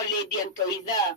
Oledianto idha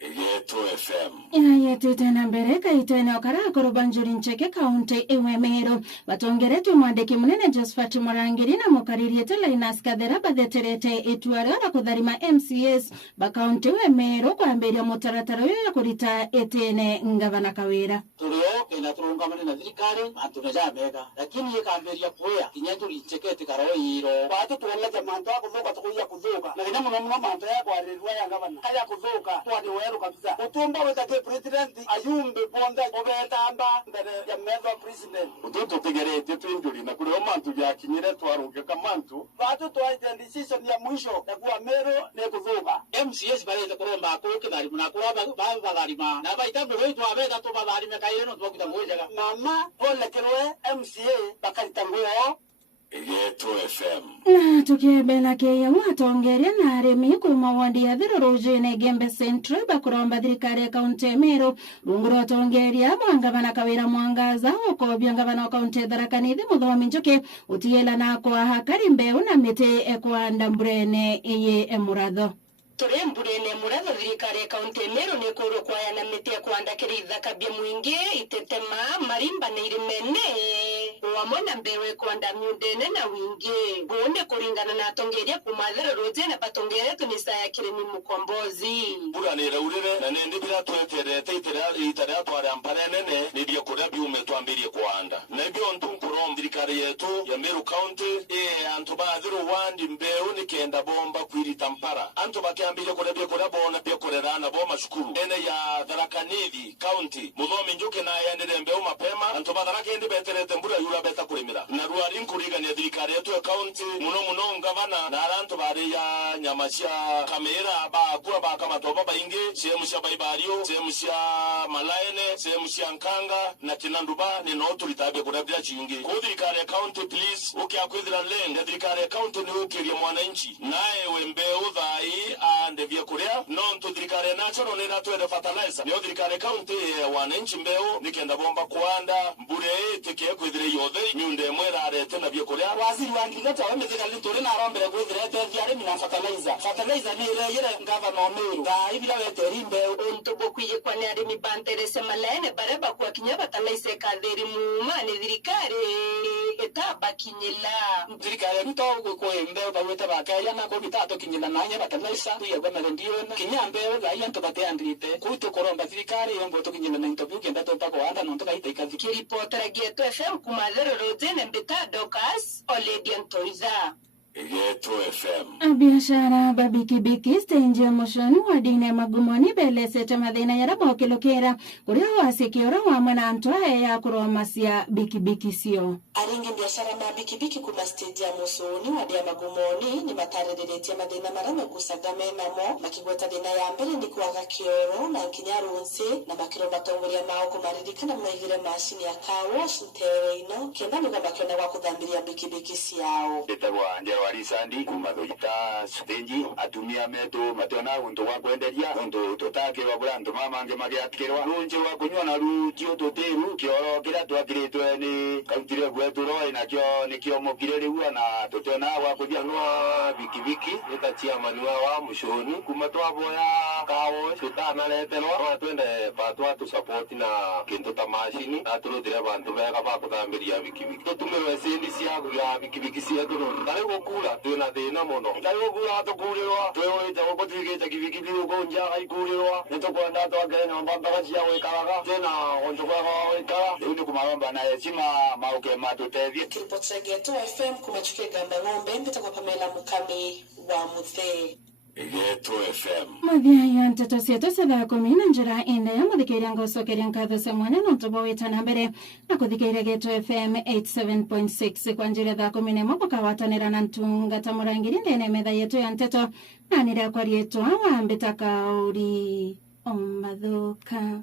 Geto FM. Inayete tena mbere kaitene okara korobanjuri ncheke kaunti ewe Meru. Watongeretu mwandiki munene Josephat Murangiri na mukariri etela inaskadhera batheterete etuare ora kudharima MCS bakaunti ewe Meru kwa mberi ya mutaratara ya kurita etene ngavana Kawira. Tulio inaturungamana na thirikari atuneja mega lakini yekamberi ya kuya kinyanjo lichekete karo hiro watu tuwelete manto yako thuka tukuya kuthuka na ina muno manto yako arirwa ya ngavana kaya kuthuka twani weru kabisa utumba wetake president ayumbe bonda obetamba mbere ya medwa president Ututu tigerete twinjuri na kule omantu yakinyire twaruke kamantu watu twaita decision ya mwisho ya kuwa Meru ne kuthuka MCS baleta kuromba akoke bali munakuraba babalima na baitambe wetu abeta to babalime kaireno twakita mwejaga mama pole kerwe MCA bakalitanguyo Geto FM. Na tukibela keya watongeria na arimi kuma wandi ya thiruru jene Gembe Central bakuromba thirikari ya kaunti Meru runguro tongeria mwangavana Kawira Mwangaza okobya ngavana kaunti Tharaka Nithi Muthomi Njuki utiela na kwa hakari mbeu na mite ekwanda mburene iye emuratho Turemburene muratho thirikari ya kaunti Meru ni kuru kwaya na miti ya kuandakira ithaka bia mwingi itetema marimba na irimene wamona mbewe kwanda miundene na wingi bone kuringana na atongeria kumathero roje na patongere tunisa ya kirimi mukombozi Buranira urire na nende bila tweterete itara tware amparene nidio kura biume twambirie kwanda na ibyo ntunkurom thirikari yetu ya Meru County antubadhiru wandi mbeu ni kenda bomba kwirita mpara antubakambire kura kura bona pia kurerana bo mashukuru ene ya Tharaka Nithi County Muthomi Njuki na yandire mbeu mapema antubadharaka indi beterete mbura yura beta kurimira na ruari nkuriga ni thirikari yetu ya county muno ngavana na arantu bari ya nyamasha kamera bakura bakamatoba baingi sehemu cia Baibario sehemu cia Malaene sehemu cia Nkanga na Kinanduba ni no tulitabe kurabira chingi ku thirikari ya county please ukiakwithira lenge thirikari ya county ni ukiria mwananchi naye wembe uthai ande vya kuria no thirikari national ni natwere fertilizer ni thirikari ya county wananchi mbeu nikenda bomba kuanda mbure tikie kwithire yothe nyunde mwera arete na vya kuria waziri wa ngigata wa methika litore na rombere kwithire teviare mina fertilizer ni reyere ngava no Meru ga ibira weteri mbeu ontobo kuye kwani arimi banterese Malaene bareba kwa kinyaba talaise kadheri muuma ni thirikari etaba kinyela thirikari nito ko mbeu bawete bakaya na ko bitato kinyela nanye batalaisa tuyegwa merendiona kinyambe ga yanto bateandrite kuito koromba thirikari yombo to kinyela na interview kenda to tako anda no to kaita kiripotera Geto FM kumathero rojene mbita Dokas Oledianto idha Geto FM. Biashara babikibiki stage motion wadine magumoni belesete mathina ya rabo kilokera kuria wasikiora wa mwana antoe ya kuromasia bikibiki sio aringi biashara babikibiki kuma stage ya musoni wadia magumoni ni matarerete mathina marame kusagame namo makigweta dina ya mbere ni kuaga kioro na kinyarunsi na makiro matongoria mao kumaririkana maigire mashini ya car wash ntereino kenda nuga makiona wa kudhambiria bikibiki siao Detagwa wari sandi kumadhoita stage atumia meto matona unto wa kwenderia unto totake wa brando mamange magiatkirwa runje wa kunywa na rujio toteru kioro kira twakiritwe ni kautire gwetu roi na kio nikio mokireri huwa na totona wa kujanwa bikibiki etatia manua wa mushoni kumatwa boya kawo tutana letelwa twende patwa tu support na kinto tamashini aturudire bantu beka ba kudambiria bikibiki tutumewe sendi sia ya bikibiki sia tuno kale gukura tuna thina muno kale gukura tukurirwa tweoita gukutigita kibikibiki ugonja aikurirwa nitukwenda twagenya mbamba cia wikaraga tena onjogwa wikara ni kumagamba na yachima mauke matutethie kiripotera Geto FM kumachukia gamba ng'ombe mbita kwa Pamela Mukami wa Muthe Geto FM. Mathia ya nteto sieto setha kumina njira inde ya muthikiria ngosokeria nkatho semwane no ntobo witana mbere na kuthikiria Geto FM 87.6 kwa njira tha kumine moko kawatanira na ntungata Murangiri ndene metha yetu ya nteto na nira kwa rietu wa mbita kauri omathuka